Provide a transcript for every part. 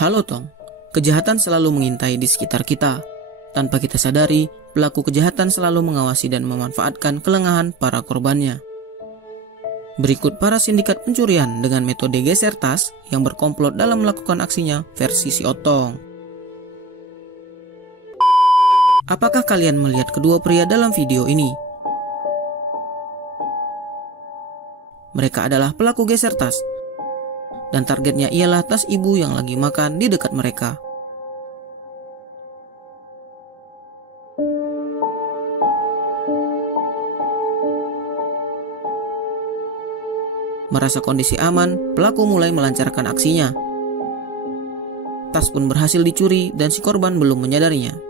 Halo Tong, kejahatan selalu mengintai di sekitar kita. Tanpa kita sadari, pelaku kejahatan selalu mengawasi dan memanfaatkan kelengahan para korbannya. Berikut para sindikat pencurian dengan metode geser tas yang berkomplot dalam melakukan aksinya versi si Otong. Apakah kalian melihat kedua pria dalam video ini? Mereka adalah pelaku geser tas, dan targetnya ialah tas ibu yang lagi makan di dekat mereka. Merasa kondisi aman, pelaku mulai melancarkan aksinya. Tas pun berhasil dicuri dan si korban belum menyadarinya.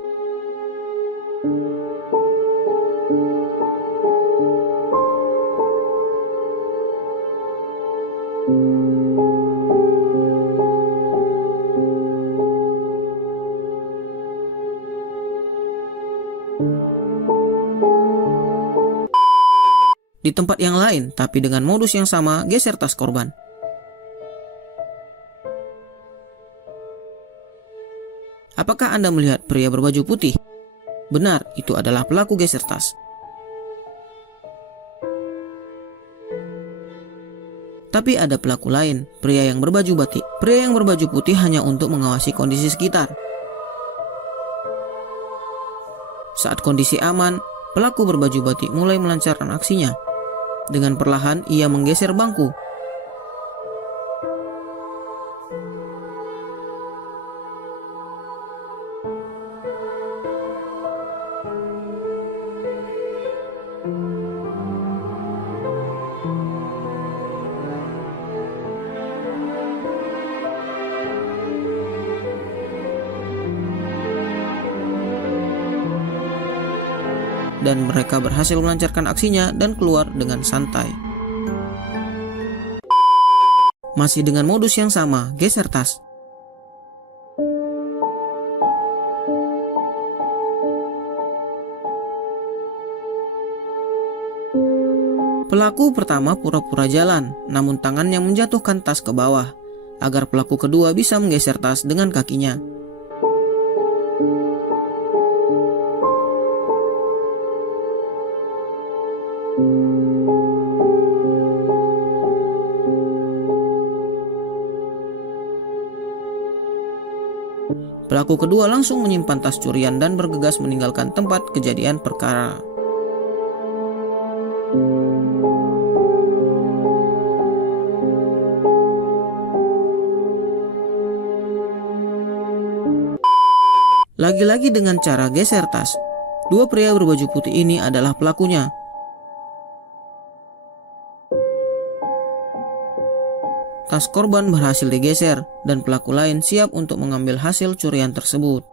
Di tempat yang lain, tapi dengan modus yang sama, geser tas korban. Apakah Anda melihat pria berbaju putih? Benar, itu adalah pelaku geser tas. Tapi ada pelaku lain, pria yang berbaju batik. Pria yang berbaju putih hanya untuk mengawasi kondisi sekitar. Saat kondisi aman, pelaku berbaju batik mulai melancarkan aksinya. Dengan perlahan ia menggeser bangku. Dan mereka berhasil melancarkan aksinya dan keluar dengan santai. Masih dengan modus yang sama, geser tas. Pelaku pertama pura-pura jalan, namun tangannya menjatuhkan tas ke bawah, agar pelaku kedua bisa menggeser tas dengan kakinya. Pelaku kedua langsung menyimpan tas curian dan bergegas meninggalkan tempat kejadian perkara. Lagi-lagi dengan cara geser tas, dua pria berbaju putih ini adalah pelakunya. Tas korban berhasil digeser dan pelaku lain siap untuk mengambil hasil curian tersebut.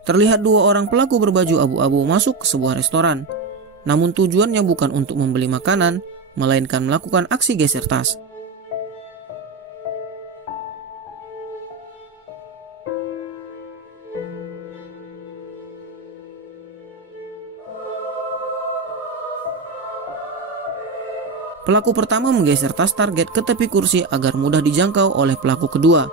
Terlihat dua orang pelaku berbaju abu-abu masuk ke sebuah restoran. Namun tujuannya bukan untuk membeli makanan, melainkan melakukan aksi geser tas. Pelaku pertama menggeser tas target ke tepi kursi agar mudah dijangkau oleh pelaku kedua.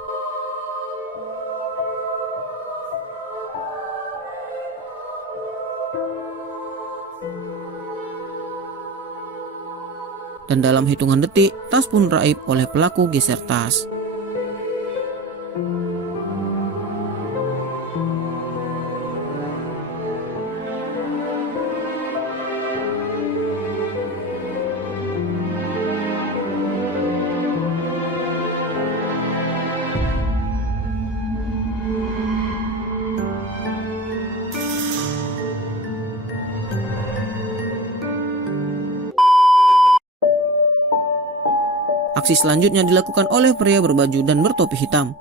Dan dalam hitungan detik, tas pun raib oleh pelaku geser tas. Aksi selanjutnya dilakukan oleh pria berbaju dan bertopi hitam.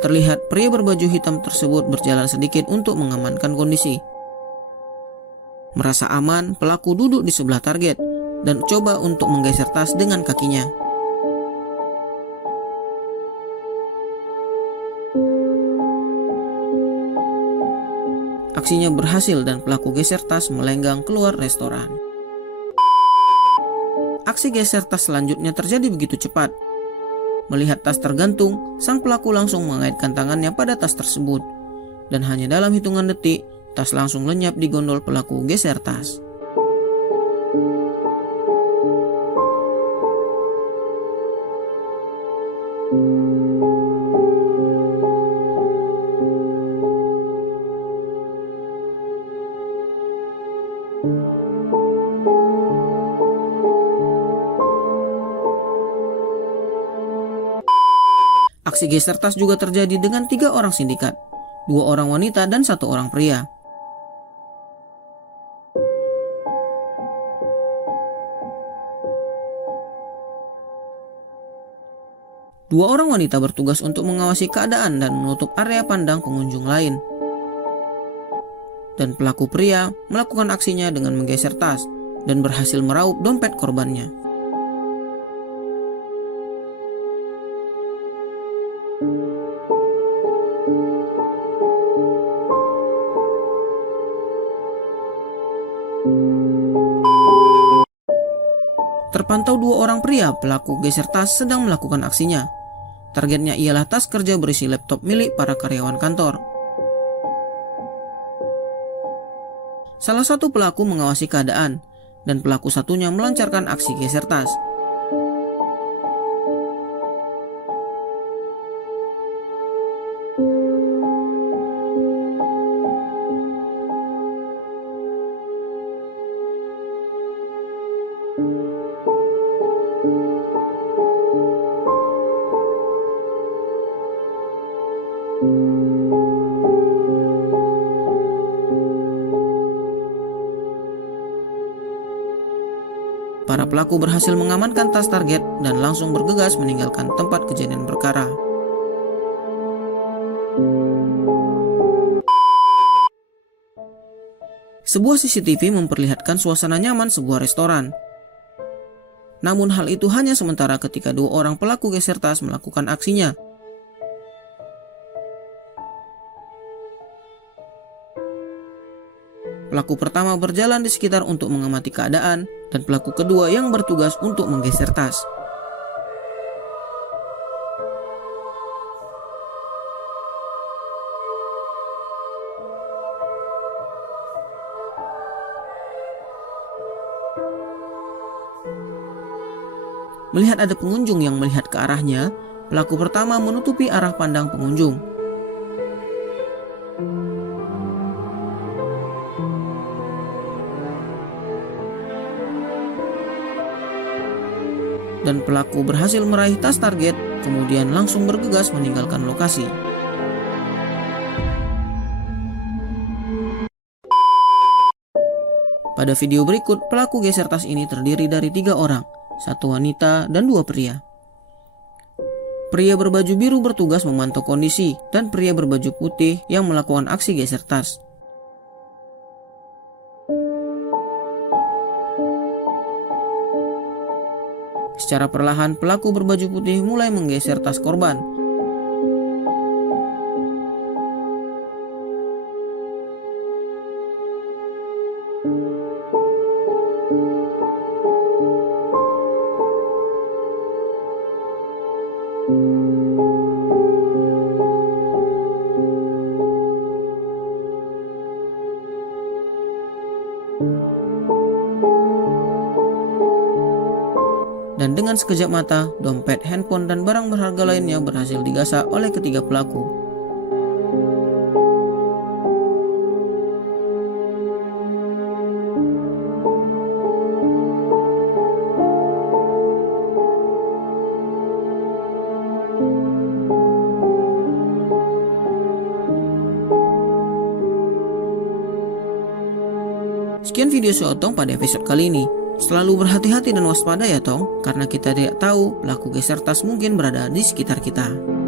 Terlihat pria berbaju hitam tersebut berjalan sedikit untuk mengamankan kondisi. Merasa aman, pelaku duduk di sebelah target dan coba untuk menggeser tas dengan kakinya. Aksinya berhasil dan pelaku geser tas melenggang keluar restoran. Aksi geser tas selanjutnya terjadi begitu cepat. Melihat tas tergantung, sang pelaku langsung mengaitkan tangannya pada tas tersebut. Dan hanya dalam hitungan detik, tas langsung lenyap di gondol pelaku geser tas. Aksi geser tas juga terjadi dengan 3 orang sindikat, 2 orang wanita dan 1 orang pria. Dua orang wanita bertugas untuk mengawasi keadaan dan menutup area pandang pengunjung lain. Dan pelaku pria melakukan aksinya dengan menggeser tas dan berhasil meraup dompet korbannya. Terpantau 2 orang pria pelaku geser tas sedang melakukan aksinya. Targetnya ialah tas kerja berisi laptop milik para karyawan kantor. Salah satu pelaku mengawasi keadaan, dan pelaku satunya melancarkan aksi geser tas. Para pelaku berhasil mengamankan tas target dan langsung bergegas meninggalkan tempat kejadian perkara. Sebuah CCTV memperlihatkan suasana nyaman sebuah restoran. Namun hal itu hanya sementara ketika 2 orang pelaku geser tas melakukan aksinya. Pelaku pertama berjalan di sekitar untuk mengamati keadaan, dan pelaku kedua yang bertugas untuk menggeser tas. Melihat ada pengunjung yang melihat ke arahnya, pelaku pertama menutupi arah pandang pengunjung. Dan pelaku berhasil meraih tas target, kemudian langsung bergegas meninggalkan lokasi. Pada video berikut, pelaku geser tas ini terdiri dari 3 orang, 1 wanita dan 2 pria. Pria berbaju biru bertugas memantau kondisi, dan pria berbaju putih yang melakukan aksi geser tas. Secara perlahan, pelaku berbaju putih mulai menggeser tas korban. Dan dengan sekejap mata, dompet, handphone, dan barang berharga lainnya berhasil digasak oleh ketiga pelaku. Sekian video Syotong pada episode kali ini. Selalu berhati-hati dan waspada ya tong, karena kita tidak tahu pelaku geser tas mungkin berada di sekitar kita.